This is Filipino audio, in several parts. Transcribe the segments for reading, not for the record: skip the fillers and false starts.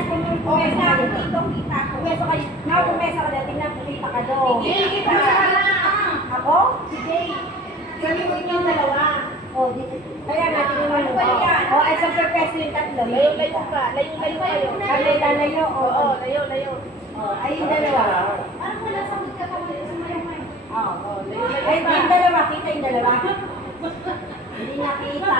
pumesa ka dito, kita ko. Pumesa ka dito, tingnan, pumita ka doon. Kita ka na. Ako? Sige. Salimod yung dalawa. Oh, dito. Kaya nga, tingnan mo. Oh, ay sa purpose yung tatlo. Layo-layo ka. Layo-layo kayo. Kami lalayo. Oo, layo-layo. Oh, ay yung dalawa. Parang wala sa mga kamay sa mayaman. Oh, Layo-layo ay ka. yung dalawa, kita yung dalawa. Hindi nakita.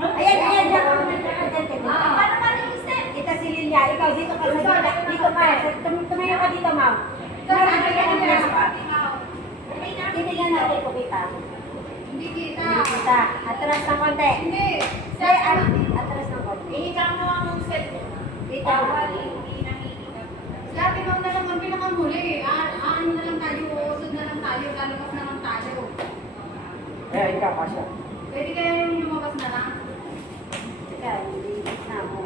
Ayan, diyan ka muna, diyan. Paano ka rin yung step? Kita si Lilia, ikaw dito ka sa dito ka. Tumayo ka dito, ma'am. Titignan natin kung kita. Hindi kita. Hindi kita. Atras ng konti. Hindi. Say, atras ng konti. Ihiga mo ang set mo. Kita. Hindi nakikita. Dati bang na lang ang pinakamuli. Ano na lang tayo, uusod na lang tayo, lalabas na lang tayo. Ikaw, Pasha. Pwede kaya yung lumabas na lang? Teka, hindi na mo.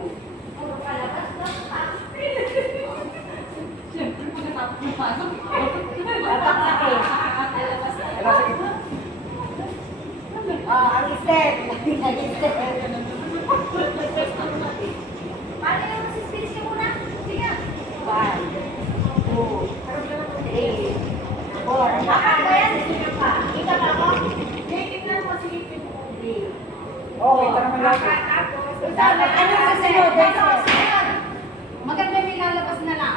Puro palabas lang. Siyempre, pagkatapos ng pasok. Dapat sakit. Ito, sige. Oh, ang step. Ang step. Paano yung suspense muna? Sige. 1, 2, 3, 4. Apa yan? Kita ba ako? Hindi, tignan mo, silipin mo. Oo, ito naman lagi. Ano yung susunod? Maganda may lalabas na lang.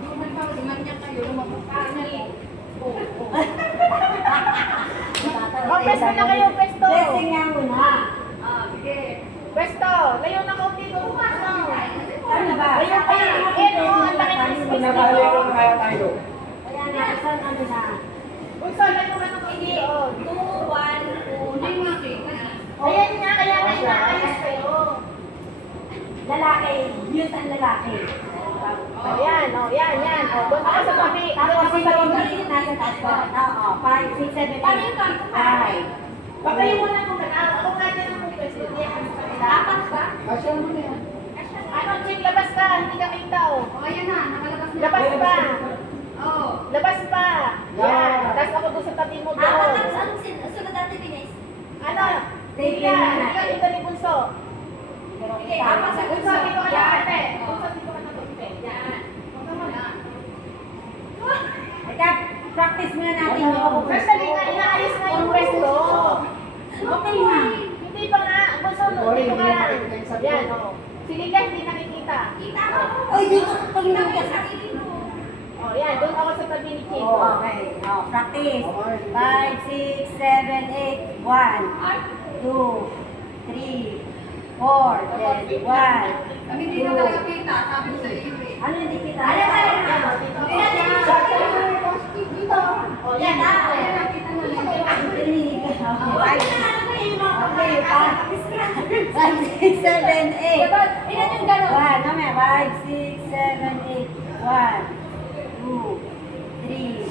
Yung manyak kayo, lumabas ka na lang. Pwesto na kayo, pwesto. Blessing nga muna. Sige. Pwesto, layo na kaunti doon. Ano ba? Layo pa yun. Ang laki ng space Pinakali dito. ko kaya tayo. Kaya nga, saan ano na? Uy, so, layo ka ng kaunti doon. 2, 1, 2. Hindi makita. Ayan nga, kaya nga inaayos kayo. Lalaki, mute ang lalaki. Yan. Doon ako sa tabi. Tapos si Tony, nasa taas ko. Oo, 5, 6, 7, 8. Paano yung kanto? 5. Pakayo mo na kung gano'n. Ako nga dyan ang pwesto. Hindi ako sa kanila. Apat ba? Pasha mo na yan. Ano, Jing, labas ka. Hindi ka kita, oh. Ayan na, nakalabas na. Labas pa. Oo. Labas pa. Yan. Tapos ako doon sa tabi mo doon. Sunod natin binis. Ano? Take Sige, lang hindi ka natin. dito ni Bunso. Okay, ako sa Bunso, dito ka na ate. Bunso, dito ka na ate. Yan. Teka, practice muna natin Ano? yung First, dali nga, inaayos na yung pwesto. Okay na. Hindi pa nga. Bunso, dito ka lang. Yan, oh. Sige ka, hindi nakikita. Kita mo. Oy, dito, tingnan ka. Oh, yan. Doon ako sa tabi ni Ching. Oh, okay. Oh, practice. 5, 6, 7, 8. 1, 2, 3, 4, then 1, Kami hindi na talaga kita, sabi ko sa iyo eh. Ano hindi kita? Oh, yan. Ayan, nakita na lang. Okay, 5, 6, 7, 8. Ilan yung gano'n? 1, mamaya, 5, 6, 7, 8. 1, 2, 3,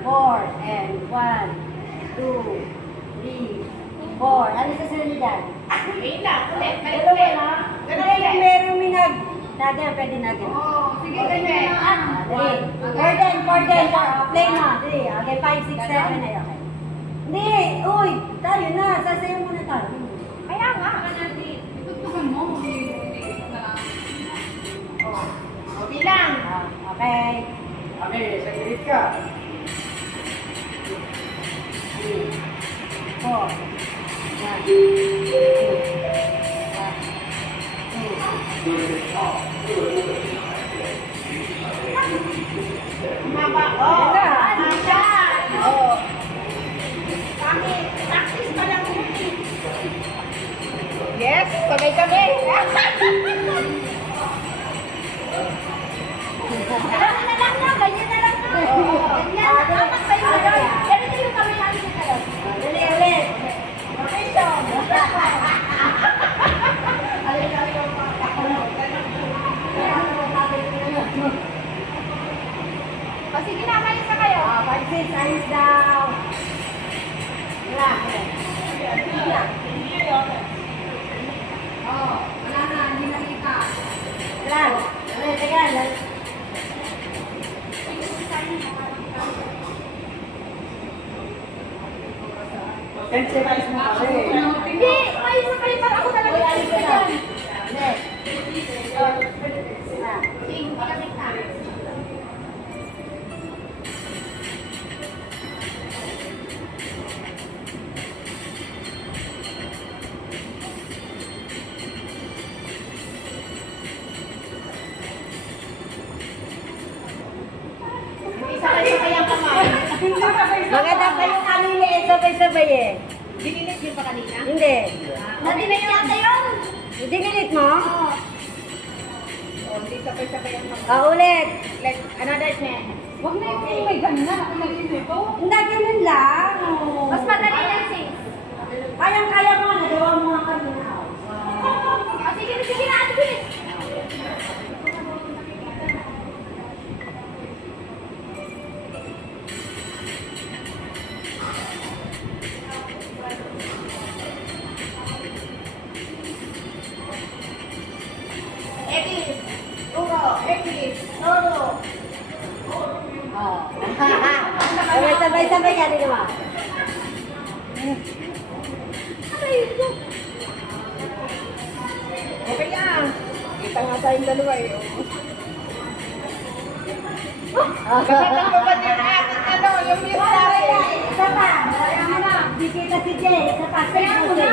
4, and 1, 2, 3, 4. Ano sa sunod dyan? Wait lang. Ulit. Balik Dalawa ulit. na. Ganun Hindi, yung ulit. merong minag. Nagyan, pwede nagyan. Oo, sige, ganyan na lang. Dali. For then, play na. Dali. Okay, 5, 6, 7, ay okay. Hindi, uy, tayo na. Sasayo muna tayo. Kaya nga. Tutugtugan mo. Hindi na lang. O, bilang. Okay. Okay, sa gilid ka. 4. 1, 2, 2. Maba. Ayan na. Masya. Oh. Kami, practice pa lang yun. Yes, sabay kami. Ganyan na lang na, ganyan na lang na. Ganyan, apat pa yung gano'n. Ganito yung kami namin sa kayo. Dali, ulit. Rotation. O sige na, malis na kayo. 5, 6, ayos daw. Wala. Oo, wala na, hindi na kita. Wala. Ulit, teka. Sensitize mo kasi. Hindi, may isa pa rin para ako talaga. Uy, ayos na. Ulit. Maganda pa yung kanina eh, sabay-sabay eh. Dinilit yun pa kanina? Hindi. Nadinig yata yun. Dinilit mo? O, hindi sabay-sabay ang mga. Ulit. Like, another 10. Huwag na yung may ganda. Ako nalilito. Hindi, ganun lang. Mas madali lang, sis. Kayang-kaya mo, nagawa mo nga kanina. Sige na, sige na, ate Chris. X. Uno. X. Todo. Sabay-sabay ka din naman. Okay lang. Kita nga tayong dalawa eh. Kapatang ko ba din ating ano, yung news natin? Isa pa. Hindi kita si Jay. Isa pa. Kaya mo na.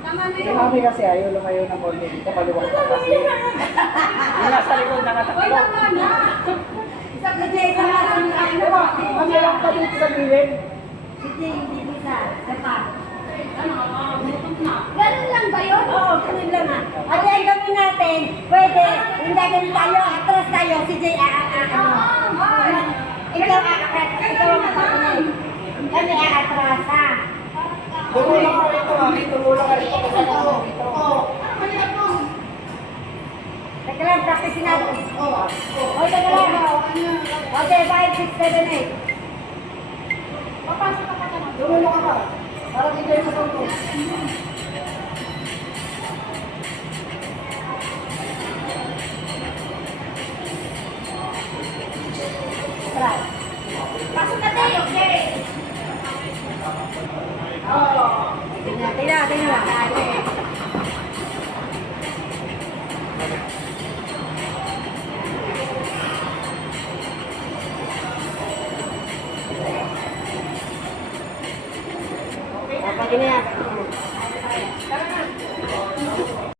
Tama na Si yun. mami kasi ayaw lumayo ng konti dito, maluwag pa kasi. Yung nasa likod Uy, nakatakbo. tama na. Isa pa Jay. Isa pa. Diba? Mami lang pa dito sa gilid. Si Jay, hindi kita. Isa pa. Ano, gutom na. Ganun lang ba yun? Oo, ganun lang ah. At yan gawin natin, pwede, hindi ganun tayo, atras tayo, si Jay, ikaw ang matapunay. Kami aatras, ha? Tumulong ka rito, mami. Tumulong ka rito. Teka lang, practice natin. O, teka lang. Okay, 5, 6, 7, 8. Papasok ka pa naman. Tumulong ka pa. Para di kayo masungkot. Try. Pasok ka tayo. Okay. Tingnan, tingnan.